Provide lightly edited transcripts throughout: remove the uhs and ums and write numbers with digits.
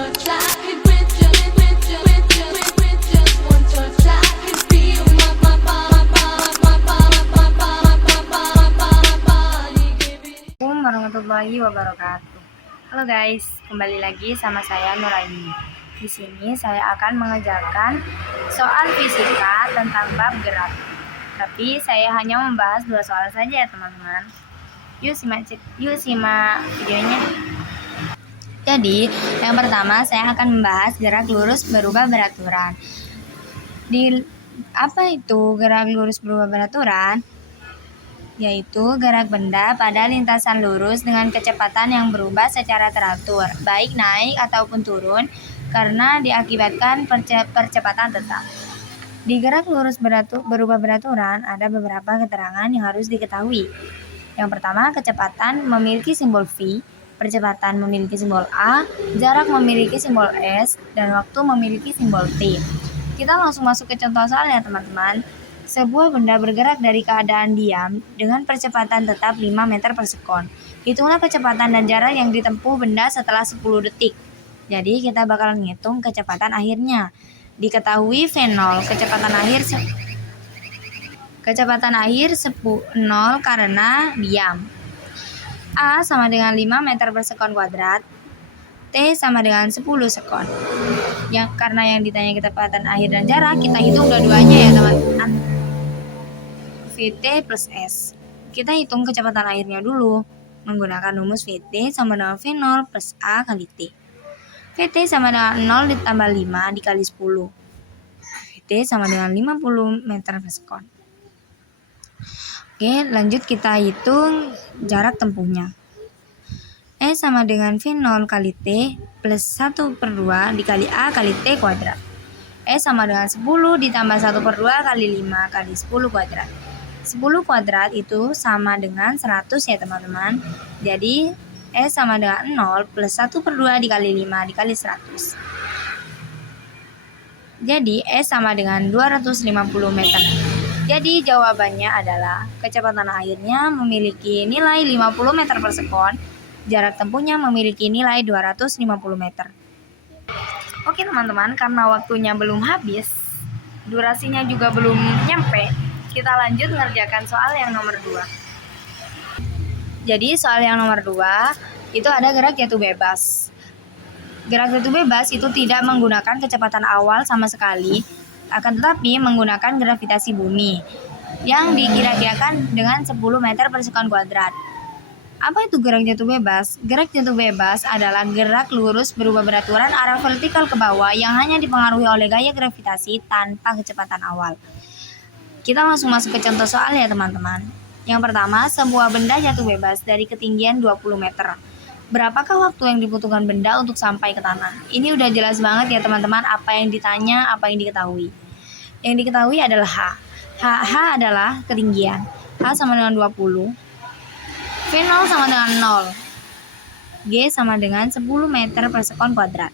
touch, I could with just one touch, I could feel my body giving. Assalamualaikum warahmatullahi wabarakatuh. Halo guys, kembali lagi sama saya Nuraini. Di sini saya akan mengerjakan soal fisika tentang bab gerak. Tapi saya hanya membahas 2 soal saja ya teman-teman. Yuk simak videonya. Jadi, yang pertama saya akan membahas gerak lurus berubah beraturan. Apa itu gerak lurus berubah beraturan? Yaitu gerak benda pada lintasan lurus dengan kecepatan yang berubah secara teratur, baik naik ataupun turun, karena diakibatkan percepatan tetap. Di gerak lurus berubah beraturan ada beberapa keterangan yang harus diketahui. Yang pertama, kecepatan memiliki simbol V, percepatan memiliki simbol A, jarak memiliki simbol S, dan waktu memiliki simbol T. Kita langsung masuk ke contoh soalnya teman-teman. Sebuah benda bergerak dari keadaan diam dengan percepatan tetap 5 meter per sekon. Hitunglah kecepatan dan jarak yang ditempuh benda setelah 10 detik. Jadi kita bakal ngitung kecepatan akhirnya. Diketahui V0, kecepatan akhir 0 karena diam. A sama dengan 5 meter per sekon kuadrat. T sama dengan 10 sekon. Karena yang ditanya kecepatan akhir dan jarak, kita hitung dua-duanya ya teman-teman. Vt plus S. Kita hitung kecepatan akhirnya dulu. Menggunakan rumus Vt sama dengan V0 plus A kali T. Vt sama dengan 0 ditambah 5 dikali 10. Vt sama dengan 50 meter per sekon. Oke, lanjut kita hitung jarak tempuhnya. E sama dengan V0 kali T plus 1/2 dikali A kali T kuadrat. E sama dengan 10 ditambah 1/2 kali 5 kali 10 kuadrat. 10 kuadrat itu sama dengan 100 ya teman-teman. Jadi E sama dengan 0 plus 1/2 dikali 5 dikali 100. Jadi E sama dengan 250 meter. Jadi jawabannya adalah kecepatan akhirnya memiliki nilai 50 meter per sekon, jarak tempuhnya memiliki nilai 250 meter. Oke teman-teman, karena waktunya belum habis, durasinya juga belum nyampe, kita lanjut ngerjakan soal yang nomor 2. Jadi soal yang nomor 2 itu ada gerak jatuh bebas. Gerak jatuh bebas itu tidak menggunakan kecepatan awal sama sekali, akan tetapi menggunakan gravitasi bumi yang dikira-kirakan dengan 10 meter per sekon kuadrat. Apa itu gerak jatuh bebas? Gerak jatuh bebas adalah gerak lurus berubah beraturan arah vertikal ke bawah yang hanya dipengaruhi oleh gaya gravitasi tanpa kecepatan awal. Kita langsung masuk ke contoh soal ya teman-teman. Yang pertama, sebuah benda jatuh bebas dari ketinggian 20 meter. Berapakah waktu yang dibutuhkan benda untuk sampai ke tanah? Ini udah jelas banget ya teman-teman apa yang ditanya, apa yang diketahui. Yang diketahui adalah H. H adalah ketinggian. H sama dengan 20. V0 sama dengan 0. G sama dengan 10 meter per sekon kuadrat.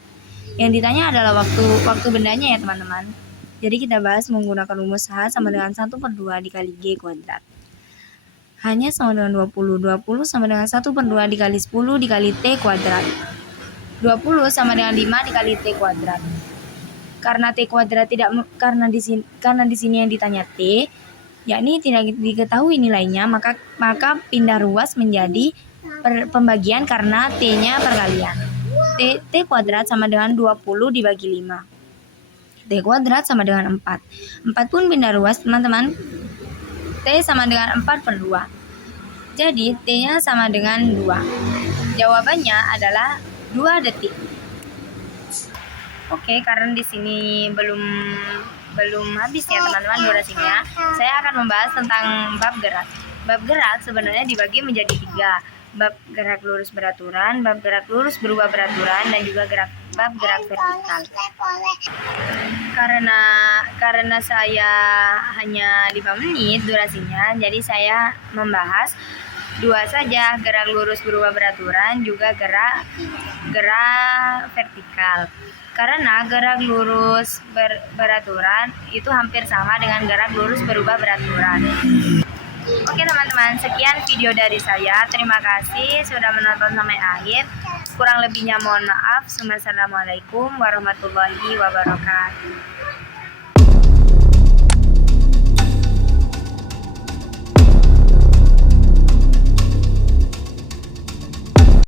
Yang ditanya adalah waktu bendanya ya teman-teman. Jadi kita bahas menggunakan rumus H sama dengan 1/2 dikali G kuadrat. H-nya sama dengan 20. 20 sama dengan 1/2 dikali 10 dikali T kuadrat. 20 sama dengan 5 dikali T kuadrat. Karena T kuadrat karena di sini yang ditanya T, yakni tidak diketahui nilainya, maka pindah ruas menjadi pembagian karena T-nya perkalian. T kuadrat sama dengan 20 dibagi 5. T kuadrat sama dengan 4. 4 pun pindah ruas teman-teman. T sama dengan 4/2. Jadi T-nya sama dengan 2. Jawabannya adalah 2 detik. Oke, karena di sini belum habis ya teman-teman durasinya. Saya akan membahas tentang bab gerak. Bab gerak sebenarnya dibagi menjadi 3. Bab gerak lurus beraturan, bab gerak lurus berubah beraturan, dan juga bab gerak vertikal. Karena saya hanya 5 menit durasinya, jadi saya membahas 2 saja, gerak lurus berubah beraturan, juga gerak vertikal. Karena gerak lurus beraturan itu hampir sama dengan gerak lurus berubah beraturan. Oke teman-teman, sekian video dari saya. Terima kasih sudah menonton sampai akhir. Kurang lebihnya mohon maaf. Wassalamualaikum warahmatullahi wabarakatuh.